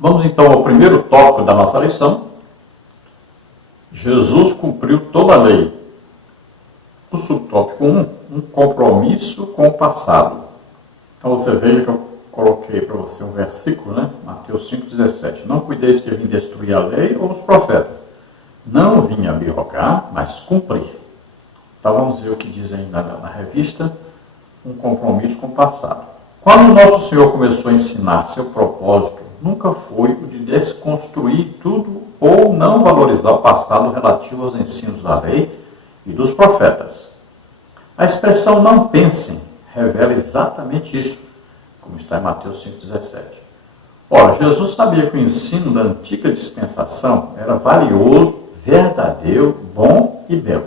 Vamos então ao primeiro tópico da nossa lição. Jesus cumpriu toda a lei. O subtópico 1, um compromisso com o passado. Então você veja que eu coloquei para você um versículo, né? Mateus 5,17. Não cuideis que eu vim destruir a lei ou os profetas. Não vim abrogar, mas cumprir. Então vamos ver o que diz aí na revista, um compromisso com o passado. Quando o nosso Senhor começou a ensinar, seu propósito nunca foi o de desconstruir tudo ou não valorizar o passado relativo aos ensinos da lei e dos profetas. A expressão não pensem revela exatamente isso, como está em Mateus 5,17. Ora, Jesus sabia que o ensino da antiga dispensação era valioso, verdadeiro, bom e belo.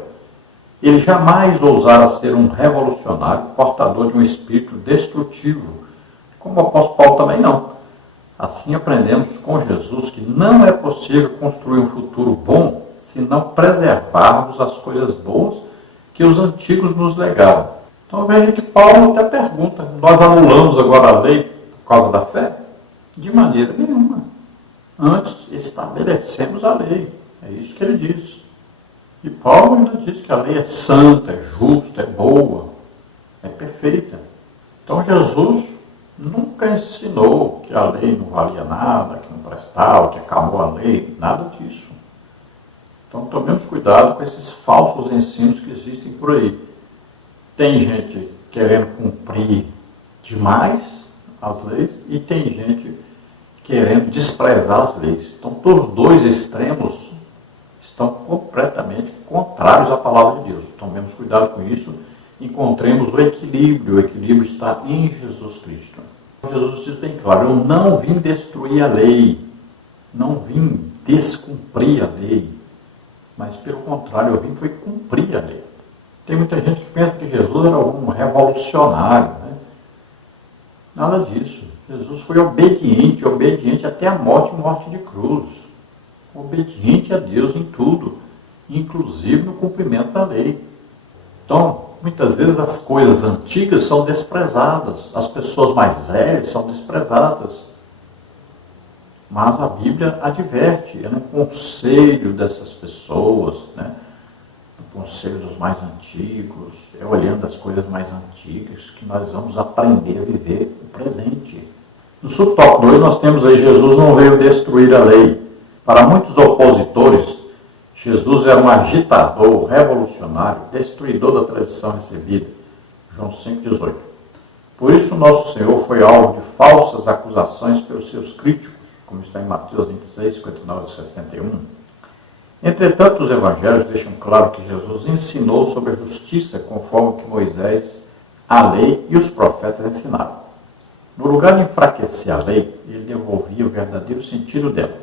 Ele jamais ousara ser um revolucionário, portador de um espírito destrutivo, como o apóstolo Paulo também não. Assim aprendemos com Jesus que não é possível construir um futuro bom se não preservarmos as coisas boas que os antigos nos legaram. Então veja que Paulo até pergunta, nós anulamos agora a lei por causa da fé? De maneira nenhuma. Antes estabelecemos a lei. É isso que ele diz. E Paulo ainda diz que a lei é santa, é justa, é boa, é perfeita. Então Jesus nunca ensinou que a lei não valia nada, que não prestava, que acabou a lei, nada disso. Então tomemos cuidado com esses falsos ensinos que existem por aí. Tem gente querendo cumprir demais as leis e tem gente querendo desprezar as leis. Então todos os dois extremos estão completamente contrários à palavra de Deus. Tomemos cuidado com isso. Encontremos o equilíbrio. O equilíbrio está em Jesus Cristo. Jesus diz bem claro, eu não vim destruir a lei, não vim descumprir a lei, mas pelo contrário, eu vim foi cumprir a lei. Tem muita gente que pensa que Jesus era algum revolucionário, né? Nada disso. Jesus foi obediente até a morte de cruz. Obediente a Deus em tudo, inclusive no cumprimento da lei. Então, muitas vezes as coisas antigas são desprezadas, as pessoas mais velhas são desprezadas. Mas a Bíblia adverte, é no conselho dessas pessoas, né? No conselho dos mais antigos, é olhando as coisas mais antigas que nós vamos aprender a viver o presente. No subtópico 2 nós temos aí, Jesus não veio destruir a lei. Para muitos opositores, Jesus era um agitador, revolucionário, destruidor da tradição recebida. João 5,18. Por isso, nosso Senhor foi alvo de falsas acusações pelos seus críticos, como está em Mateus 26, 59 e 61. Entretanto, os evangelhos deixam claro que Jesus ensinou sobre a justiça conforme que Moisés, a lei e os profetas ensinaram. No lugar de enfraquecer a lei, ele devolvia o verdadeiro sentido dela,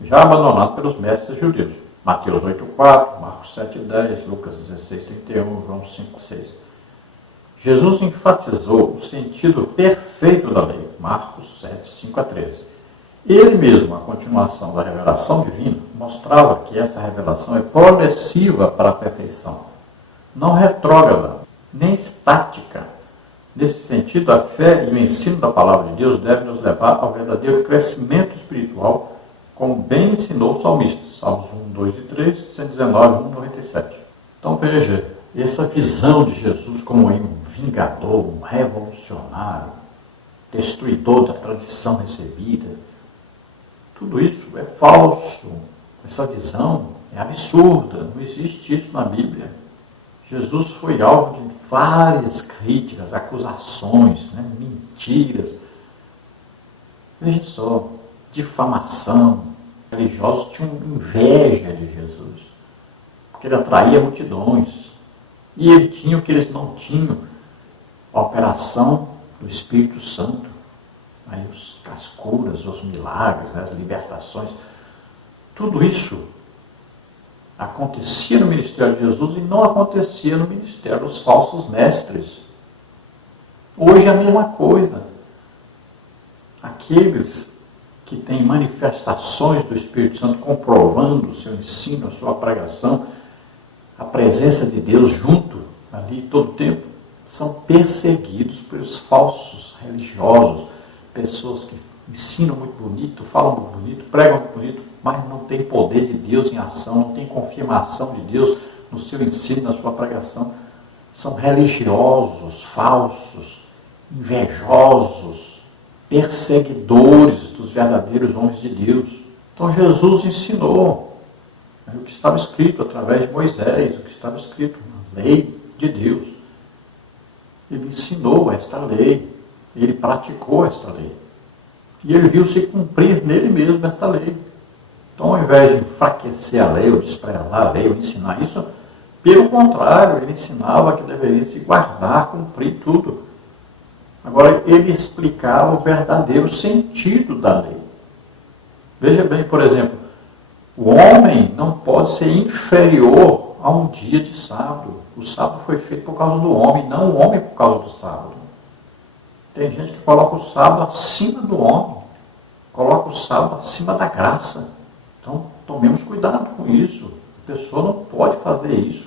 já abandonado pelos mestres judeus. Mateus 8,4, Marcos 7,10, Lucas 16,31, João 5,6. Jesus enfatizou o sentido perfeito da lei, Marcos 7, 5-13. Ele mesmo, a continuação da revelação divina, mostrava que essa revelação é progressiva para a perfeição, não retrógrada, nem estática. Nesse sentido, a fé e o ensino da palavra de Deus devem nos levar ao verdadeiro crescimento espiritual, como bem ensinou o salmista, Salmos 1, 2 e 3, 119, 1, 97. Então veja, essa visão de Jesus como um vingador, um revolucionário, destruidor da tradição recebida, tudo isso é falso. Essa visão é absurda, não existe isso na Bíblia. Jesus foi alvo de várias críticas, acusações, né, mentiras. Veja só, difamação. Religiosos tinham inveja de Jesus, porque ele atraía multidões. E ele tinha o que eles não tinham, a operação do Espírito Santo. Aí as curas, os milagres, né, as libertações. Tudo isso acontecia no ministério de Jesus e não acontecia no ministério dos falsos mestres. Hoje é a mesma coisa. Aqueles que têm manifestações do Espírito Santo comprovando o seu ensino, a sua pregação, a presença de Deus junto, ali todo o tempo, são perseguidos pelos falsos religiosos, pessoas que ensinam muito bonito, falam muito bonito, pregam muito bonito, mas não tem poder de Deus em ação, não tem confirmação de Deus no seu ensino, na sua pregação. São religiosos, falsos, invejosos, perseguidores dos verdadeiros homens de Deus. Então Jesus ensinou o que estava escrito através de Moisés, o que estava escrito na lei de Deus. Ele ensinou esta lei, ele praticou esta lei. E ele viu se cumprir nele mesmo esta lei. Então, ao invés de enfraquecer a lei, ou desprezar a lei, ou ensinar isso, pelo contrário, ele ensinava que deveria se guardar, cumprir tudo. Agora, ele explicava o verdadeiro sentido da lei. Veja bem, por exemplo, o homem não pode ser inferior a um dia de sábado. O sábado foi feito por causa do homem, não o homem por causa do sábado. Tem gente que coloca o sábado acima do homem, coloca o sábado acima da graça. Então, tomemos cuidado com isso. A pessoa não pode fazer isso.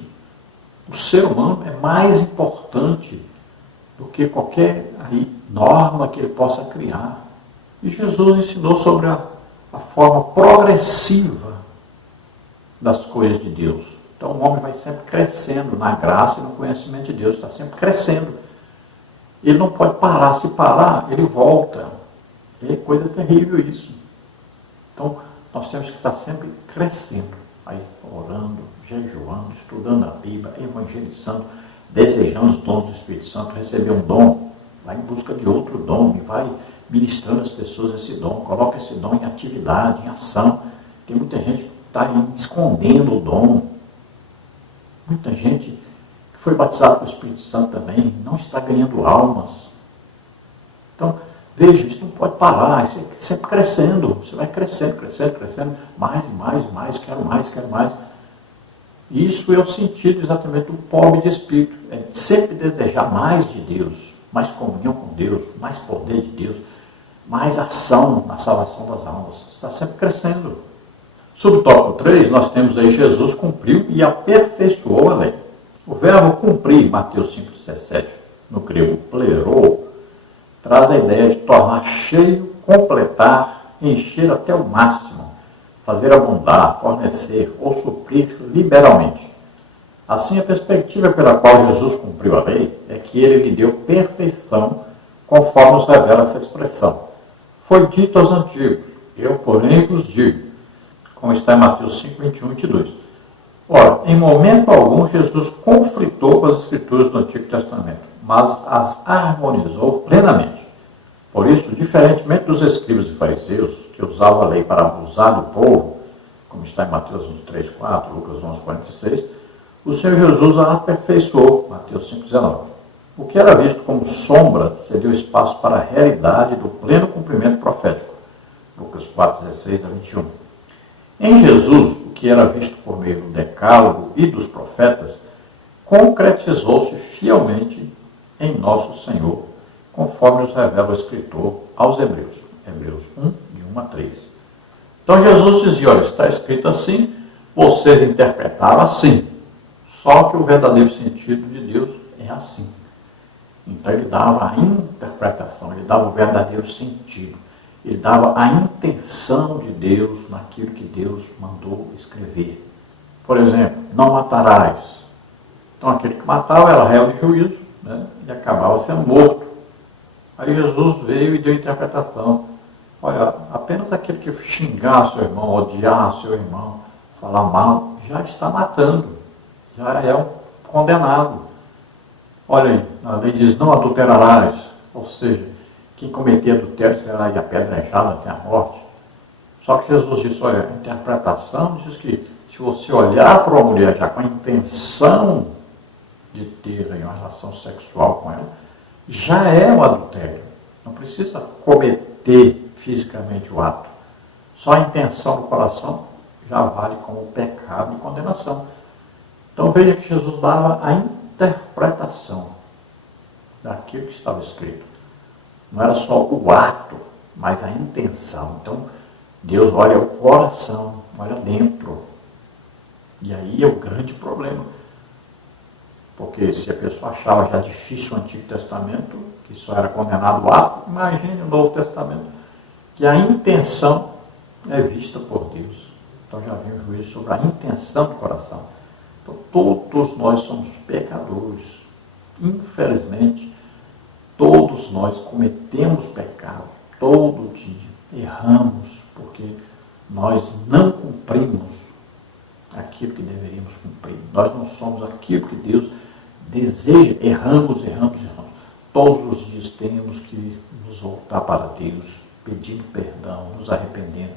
O ser humano é mais importante do que qualquer norma que ele possa criar. E Jesus ensinou sobre a forma progressiva das coisas de Deus. Então o homem vai sempre crescendo na graça e no conhecimento de Deus, está sempre crescendo. Ele não pode parar, se parar, ele volta. É coisa terrível isso. Então nós temos que estar sempre crescendo, aí orando, jejuando, estudando a Bíblia, evangelizando, desejando os dons do Espírito Santo, receber um dom, vai em busca de outro dom e vai ministrando às pessoas esse dom, coloca esse dom em atividade, em ação. Tem muita gente que está escondendo o dom. Muita gente que foi batizada com o Espírito Santo também não está ganhando almas. Então, veja, isso não pode parar, isso é sempre crescendo. Você vai crescendo, crescendo, crescendo, mais e mais e mais, quero mais, quero mais. Isso é o sentido exatamente do pobre de espírito. É sempre desejar mais de Deus, mais comunhão com Deus, mais poder de Deus, mais ação na salvação das almas. Está sempre crescendo. Subtópico 3, nós temos aí Jesus cumpriu e aperfeiçoou a lei. O verbo cumprir, Mateus 5,17, no grego plerô, traz a ideia de tornar cheio, completar, encher até o máximo, fazer abundar, fornecer ou suprir liberalmente. Assim, a perspectiva pela qual Jesus cumpriu a lei é que ele lhe deu perfeição, conforme nos revela essa expressão. Foi dito aos antigos, eu, porém, vos digo, como está em Mateus 5, 21 e 22. Ora, em momento algum, Jesus conflitou com as Escrituras do Antigo Testamento, mas as harmonizou plenamente. Por isso, diferentemente dos escribas e fariseus, que usavam a lei para abusar do povo, como está em Mateus 23, 4, Lucas 11, 46, o Senhor Jesus a aperfeiçoou, Mateus 5, 19. O que era visto como sombra cedeu espaço para a realidade do pleno cumprimento profético, Lucas 4, 16 a 21. Em Jesus, o que era visto por meio do Decálogo e dos profetas, concretizou-se fielmente em nosso Senhor, conforme nos revela o escritor aos Hebreus, Hebreus 1, de 1 a 3. Então Jesus dizia, olha, está escrito assim, vocês interpretaram assim, só que o verdadeiro sentido de Deus é assim. Então ele dava a interpretação, ele dava o verdadeiro sentido. Ele dava a intenção de Deus naquilo que Deus mandou escrever. Por exemplo, não matarás. Então aquele que matava era réu de juízo, né? E acabava sendo morto. Aí Jesus veio e deu a interpretação. Olha, apenas aquele que xingar seu irmão, odiar seu irmão, falar mal, já está matando. Já é um condenado. Olha aí, a lei diz, não adulterarás. Ou seja, quem cometer adultério será apedrejado até a morte. Só que Jesus disse, olha, a interpretação diz que se você olhar para uma mulher já com a intenção de ter uma relação sexual com ela, já é um adultério. Não precisa cometer fisicamente o ato. Só a intenção do coração já vale como pecado e condenação. Então veja que Jesus dava a interpretação daquilo que estava escrito. Não era só o ato, mas a intenção. Então, Deus olha o coração, olha dentro. E aí é o grande problema. Porque se a pessoa achava já difícil o Antigo Testamento, que só era condenado o ato, imagine o Novo Testamento, que a intenção é vista por Deus. Então já vem o juízo sobre a intenção do coração. Então todos nós somos pecadores. Infelizmente, todos nós cometemos pecado. Todo dia erramos porque nós não cumprimos aquilo que deveríamos cumprir. Nós não somos aquilo que Deus deseja. Erramos. Todos os dias temos que nos voltar para Deus, pedindo perdão, nos arrependendo.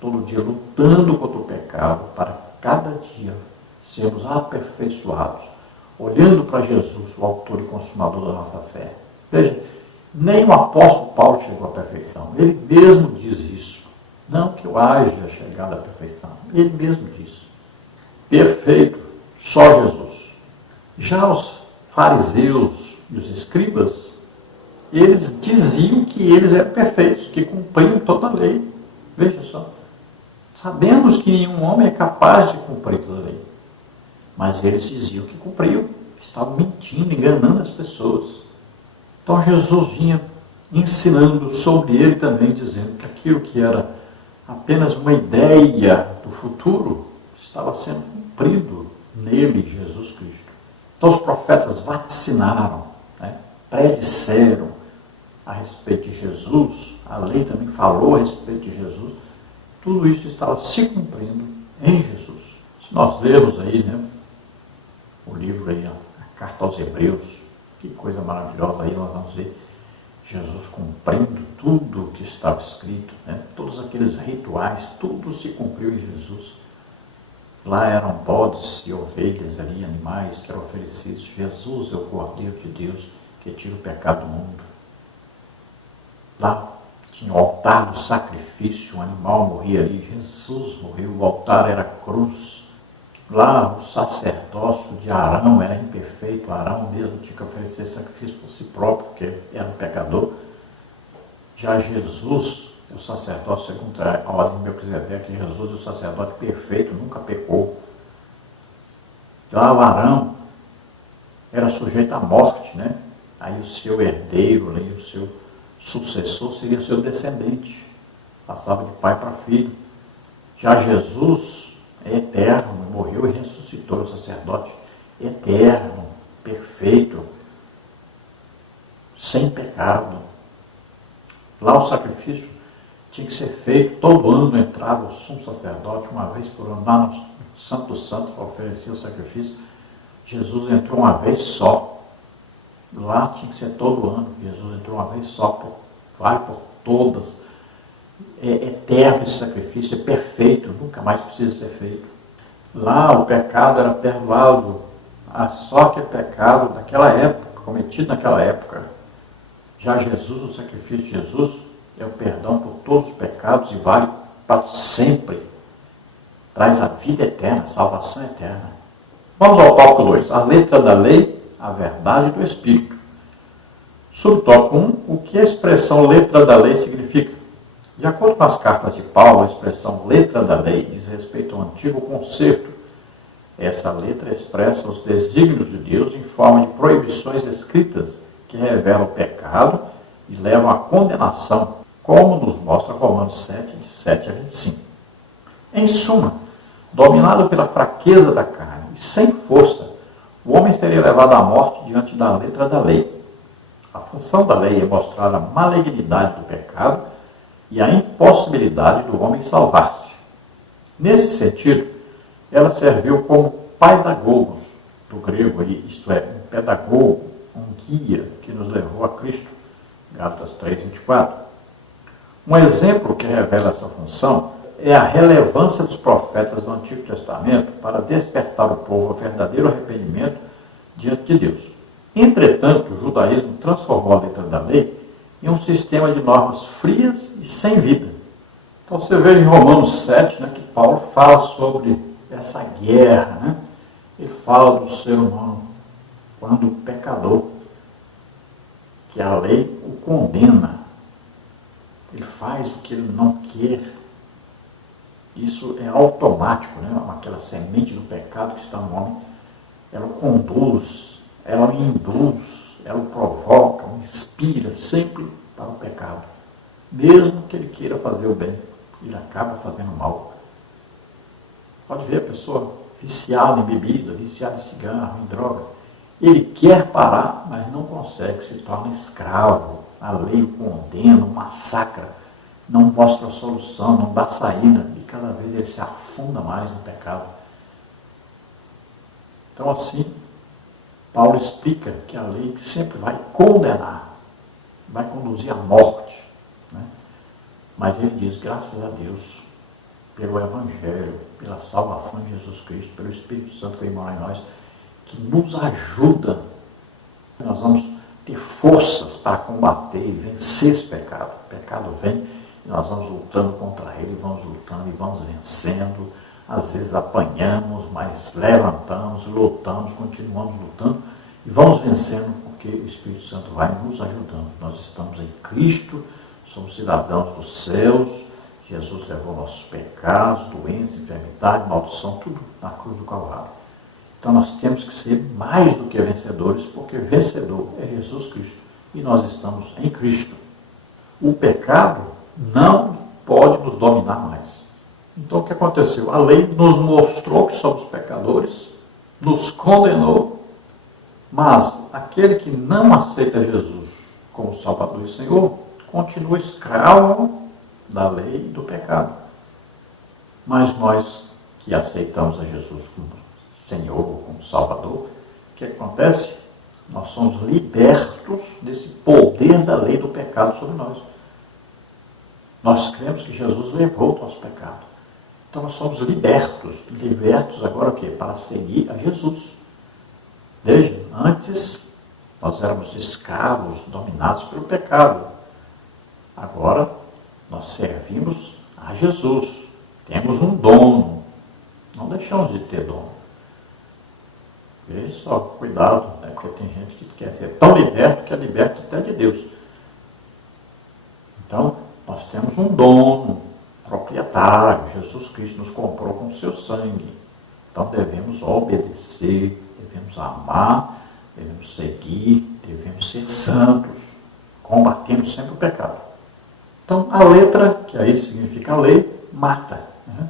Todo dia lutando contra o pecado, para cada dia sermos aperfeiçoados, olhando para Jesus, o autor e consumador da nossa fé. Veja, nem o apóstolo Paulo chegou à perfeição. Ele mesmo diz isso. Não que eu haja chegado à perfeição. Ele mesmo diz. Perfeito, só Jesus. Já os fariseus e os escribas, eles diziam que eles eram perfeitos, que cumpriam toda a lei. Veja só. Sabemos que nenhum homem é capaz de cumprir toda a lei. Mas eles diziam que cumpriam. Estavam mentindo, enganando as pessoas. Então Jesus vinha ensinando sobre ele também, dizendo que aquilo que era apenas uma ideia do futuro estava sendo cumprido nele, Jesus Cristo. Então os profetas vaticinaram, predisseram a respeito de Jesus, a lei também falou a respeito de Jesus, tudo isso estava se cumprindo em Jesus. Se nós lermos aí, o livro aí, a carta aos Hebreus, que coisa maravilhosa aí, nós vamos ver Jesus cumprindo tudo o que estava escrito, todos aqueles rituais, tudo se cumpriu em Jesus. Lá eram bodes e ovelhas ali, animais que eram oferecidos. Jesus é o Cordeiro de Deus que tira o pecado do mundo. Lá tinha o altar do sacrifício, o animal morria ali, Jesus morreu, o altar era a cruz. Lá o sacerdócio de Arão era imperfeito, Arão mesmo tinha que oferecer sacrifício por si próprio, porque era um pecador. Já Jesus é o sacerdócio segundo a ordem de Melquisedeque, Jesus é o sacerdote perfeito, nunca pecou. Lá o Arão era sujeito à morte, Aí o seu herdeiro, o seu sucessor seria o seu descendente, passava de pai para filho. Já Jesus é eterno, morreu e ressuscitou, o sacerdote eterno, perfeito, sem pecado. Lá o sacrifício tinha que ser feito, todo ano entrava o sumo sacerdote, uma vez por ano, lá no Santo dos Santos, para oferecer o sacrifício. Jesus entrou uma vez só. Lá tinha que ser todo ano. Jesus entrou uma vez só, vale por todas. É eterno esse sacrifício, é perfeito, nunca mais precisa ser feito. Lá o pecado era perdoado, só que é pecado daquela época, cometido naquela época. Já Jesus, o sacrifício de Jesus, é o perdão por todos os pecados e vale para sempre. Traz a vida eterna, a salvação eterna. Vamos ao tópico 2. A letra da lei, a verdade do Espírito. Subtópico 1. O que a expressão letra da lei significa? De acordo com as cartas de Paulo, a expressão letra da lei diz respeito ao antigo concerto. Essa letra expressa os desígnios de Deus em forma de proibições escritas que revelam o pecado e levam à condenação, como nos mostra Romanos 7, de 7 a 25. Em suma, dominado pela fraqueza da carne e sem força, o homem seria levado à morte diante da letra da lei. A função da lei é mostrar a malignidade do pecado e a impossibilidade do homem salvar-se. Nesse sentido, ela serviu como paidagogos, do grego, isto é, um pedagogo, um guia que nos levou a Cristo. Gálatas 3:24. Um exemplo que revela essa função é a relevância dos profetas do Antigo Testamento para despertar o povo ao verdadeiro arrependimento diante de Deus. Entretanto, o judaísmo transformou a letra da lei em um sistema de normas frias e sem vida. Então você vê em Romanos 7, que Paulo fala sobre essa guerra. Ele fala do ser humano quando pecador, que a lei o condena. Ele faz o que ele não quer. Isso é automático, aquela semente do pecado que está no homem, ela o conduz, ela o induz, ela o provoca, o inspira sempre para o pecado. Mesmo que ele queira fazer o bem, ele acaba fazendo mal. Pode ver a pessoa viciada em bebida, viciada em cigarro, em drogas. Ele quer parar, mas não consegue, se torna escravo. A lei o condena, o massacra, não mostra a solução, não dá saída, e cada vez ele se afunda mais no pecado. Então, assim, Paulo explica que a lei sempre vai condenar, vai conduzir à morte, né? Mas ele diz, graças a Deus, pelo Evangelho, pela salvação de Jesus Cristo, pelo Espírito Santo que mora em nós, que nos ajuda, nós vamos ter forças para combater e vencer esse pecado. O pecado vem e nós vamos lutando contra ele, vamos lutando e vamos vencendo. Às vezes apanhamos, mas levantamos, lutamos, continuamos lutando e vamos vencendo porque o Espírito Santo vai nos ajudando. Nós estamos em Cristo, somos cidadãos dos céus, Jesus levou nossos pecados, doença, enfermidade, maldição, tudo na cruz do Calvário. Então nós temos que ser mais do que vencedores, porque vencedor é Jesus Cristo e nós estamos em Cristo. O pecado não pode nos dominar mais. Então o que aconteceu? A lei nos mostrou que somos pecadores, nos condenou, mas aquele que não aceita Jesus como Salvador e Senhor, continua escravo da lei e do pecado. Mas nós que aceitamos a Jesus como Senhor, como Salvador, o que acontece? Nós somos libertos desse poder da lei do pecado sobre nós. Nós cremos que Jesus levou o nosso pecado. Então nós somos libertos agora o quê? Para seguir a Jesus. Veja, antes nós éramos escravos, dominados pelo pecado. Agora nós servimos a Jesus. Temos um dono. Não deixamos de ter dono. Veja só, cuidado, né? Porque tem gente que quer ser tão liberto que é liberto até de Deus. Então, nós temos um dono, proprietário. Jesus Cristo nos comprou com o seu sangue. Então, devemos obedecer, devemos amar, devemos seguir, devemos ser santos, combatendo sempre o pecado. Então, a letra, que aí significa lei, mata. Né?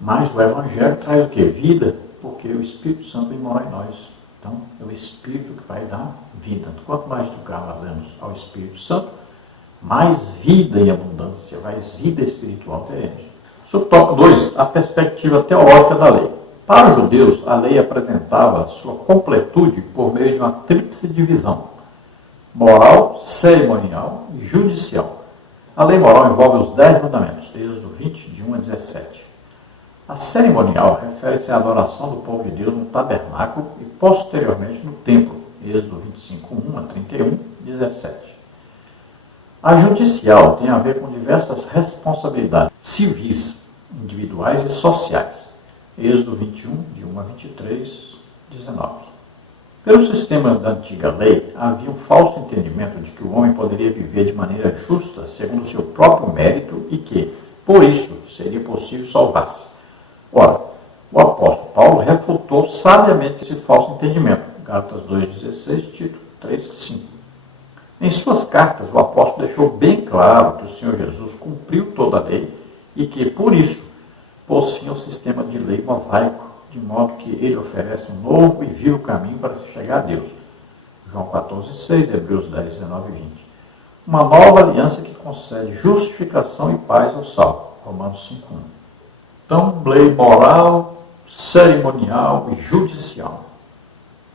Mas o Evangelho traz o quê? Vida, porque o Espírito Santo vem morar em nós. Então, é o Espírito que vai dar vida. Quanto mais do que fazemos ao Espírito Santo, mais vida em abundância, mais vida espiritual teremos. Subtópico 2, a perspectiva teológica da lei. Para os judeus, a lei apresentava sua completude por meio de uma tríplice divisão: moral, cerimonial e judicial. A lei moral envolve os 10 mandamentos, Êxodo 20, de 1 a 17. A cerimonial refere-se à adoração do povo de Deus no tabernáculo e posteriormente no templo, Êxodo 25, 1 a 31, 17. A judicial tem a ver com diversas responsabilidades civis, individuais e sociais, Êxodo 21, de 1 a 23, 19. Pelo sistema da antiga lei, havia um falso entendimento de que o homem poderia viver de maneira justa, segundo o seu próprio mérito, e que, por isso, seria possível salvar-se. Ora, o apóstolo Paulo refutou sabiamente esse falso entendimento. Gálatas 2,16, Tito 3,5. Em suas cartas, o apóstolo deixou bem claro que o Senhor Jesus cumpriu toda a lei e que, por isso, pôs fim ao sistema de lei mosaico, de modo que ele oferece um novo e vivo caminho para se chegar a Deus. João 14,6, Hebreus 10, 19 e 20. Uma nova aliança que concede justificação e paz ao salvo. Romanos 5,1. Então, lei moral, cerimonial e judicial.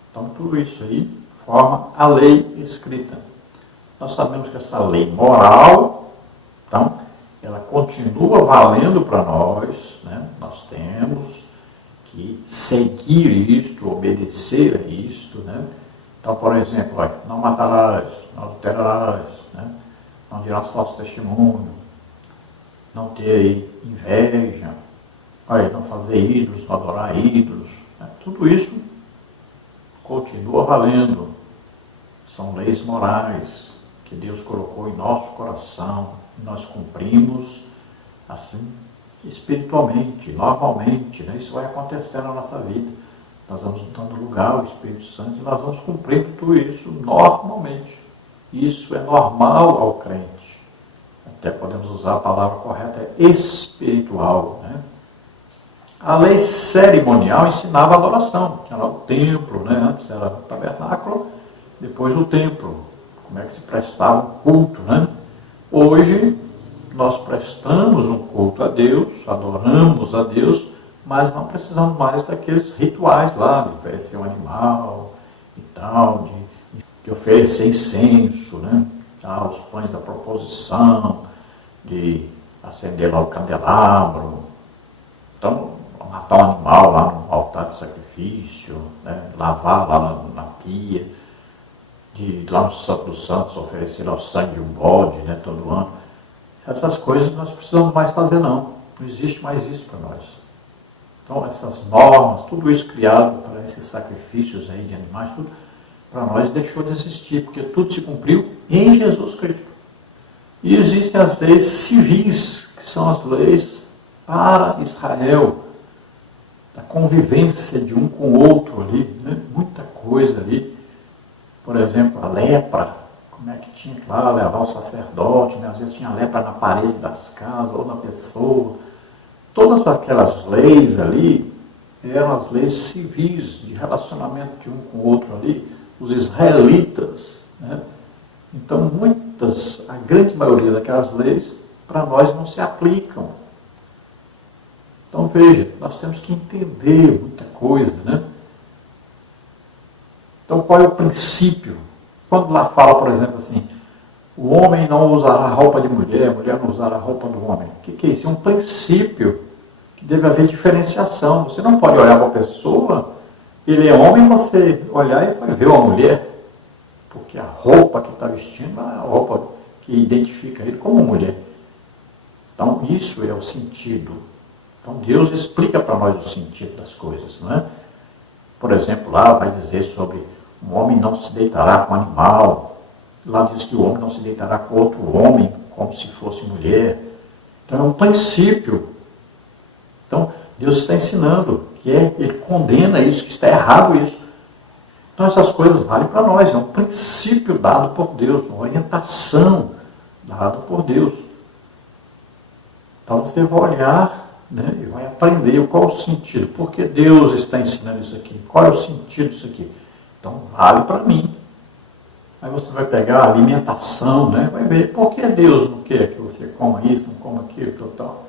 Então, tudo isso aí forma a lei escrita. Nós sabemos que essa lei moral, então, ela continua valendo para nós, né? Nós temos que seguir isto, obedecer a isto, né? Então, por exemplo, olha, não matarás, não adulterarás, né? Não dirás falso testemunho, não ter inveja, olha, não fazer ídolos, não adorar ídolos, né? Tudo isso continua valendo. São leis morais que Deus colocou em nosso coração e nós cumprimos assim espiritualmente, normalmente, né? Isso vai acontecer na nossa vida. Nós vamos dando lugar ao Espírito Santo e nós vamos cumprindo tudo isso normalmente. Isso é normal ao crente. A até podemos usar a palavra correta, é espiritual, né? A lei cerimonial ensinava a adoração. Tinha lá o templo, né? Antes era o tabernáculo, depois o templo. Como é que se prestava um culto, né? Hoje, nós prestamos um culto a Deus, adoramos a Deus, mas não precisamos mais daqueles rituais lá, de oferecer um animal e tal, de oferecer incenso, né? Os pães da proposição, de acender lá o candelabro. Então, matar um animal lá no altar de sacrifício, né? Lavar lá na pia, de ir lá no Santo dos Santos oferecer lá o sangue de um bode, né? Todo ano. Essas coisas nós precisamos mais fazer, não. Não existe mais isso para nós. Então, essas normas, tudo isso criado para esses sacrifícios aí de animais, tudo, para nós deixou de existir, porque tudo se cumpriu em Jesus Cristo. E existem as leis civis, que são as leis para Israel, da convivência de um com o outro ali, né? Muita coisa ali. Por exemplo, a lepra, como é que tinha que lá levar o sacerdote, né? Às vezes tinha lepra na parede das casas ou na pessoa. Todas aquelas leis ali eram as leis civis, de relacionamento de um com o outro ali, os israelitas, né? Então, a grande maioria daquelas leis, para nós não se aplicam. Então, veja, nós temos que entender muita coisa, né? Então, qual é o princípio? Quando lá fala, por exemplo, assim, o homem não usará roupa de mulher, a mulher não usará roupa do homem. O que é isso? É um princípio que deve haver diferenciação. Você não pode olhar para a pessoa, ele é homem, você olhar e vai ver uma mulher, porque a roupa que está vestindo é a roupa que identifica ele como mulher. Então, isso é o sentido. Então, Deus explica para nós o sentido das coisas, não é? Por exemplo, lá vai dizer sobre um homem não se deitará com um animal. Lá diz que o homem não se deitará com outro homem, como se fosse mulher. Então, é um princípio. Então, Deus está ensinando que ele condena isso, que está errado isso. Então, essas coisas valem para nós. É um princípio dado por Deus, uma orientação dada por Deus. Então, você vai olhar, né, e vai aprender qual é o sentido. Por que Deus está ensinando isso aqui? Qual é o sentido disso aqui? Então, vale para mim. Aí você vai pegar a alimentação, né? Vai ver por que Deus não quer que você coma isso, não coma aquilo, tal.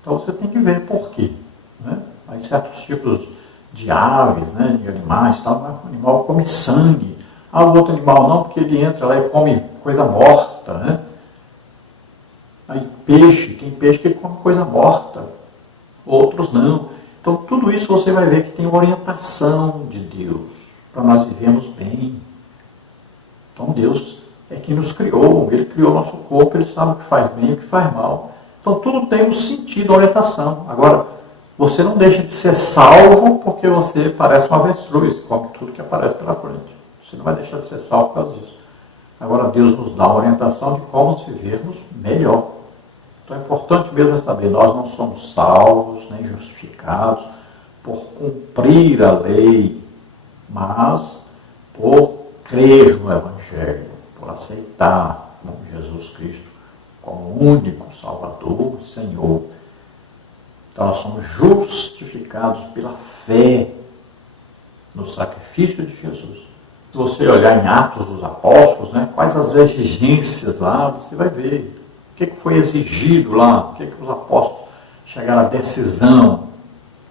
Então, você tem que ver por quê, né? Aí, certos tipos de aves, né, de animais, tal, o animal come sangue. O outro animal não, porque ele entra lá e come coisa morta, né? Aí peixe, tem peixe que come coisa morta, outros não. Então tudo isso você vai ver que tem orientação de Deus, para nós vivermos bem. Então Deus é que nos criou, Ele criou nosso corpo, Ele sabe o que faz bem e o que faz mal. Então tudo tem um sentido, orientação. Agora, você não deixa de ser salvo porque você parece um avestruz, come tudo que aparece pela frente. Você não vai deixar de ser salvo por causa disso. Agora Deus nos dá a orientação de como vivermos melhor. Então é importante mesmo saber, nós não somos salvos, nem justificados por cumprir a lei, mas por crer no Evangelho, por aceitar Jesus Cristo como único Salvador, Senhor. Então nós somos justificados pela fé no sacrifício de Jesus. Se você olhar em Atos dos Apóstolos, né, quais as exigências lá, você vai ver. O que foi exigido lá? O que os apóstolos chegaram à decisão?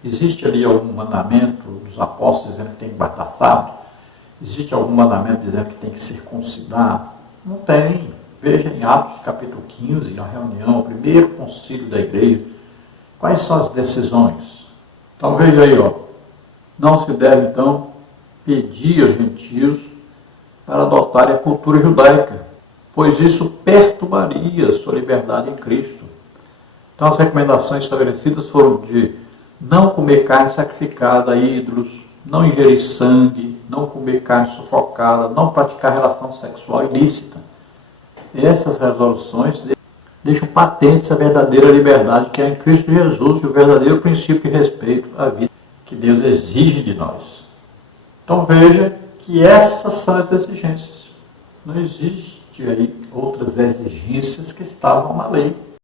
Existe ali algum mandamento dos apóstolos dizendo que tem que matar sábado? Existe algum mandamento dizendo que tem que circuncidar? Não tem. Veja em Atos capítulo 15, a reunião, o primeiro concílio da igreja. Quais são as decisões? Então veja aí, ó. Não se deve então pedir aos gentios para adotarem a cultura judaica, pois isso perturbaria a sua liberdade em Cristo. Então as recomendações estabelecidas foram de não comer carne sacrificada a ídolos, não ingerir sangue, não comer carne sufocada, não praticar relação sexual ilícita. Essas resoluções deixam patentes a verdadeira liberdade que é em Cristo Jesus e o verdadeiro princípio de respeito à vida que Deus exige de nós. Então veja que essas são as exigências. Não existe existiam aí outras exigências que estavam na lei.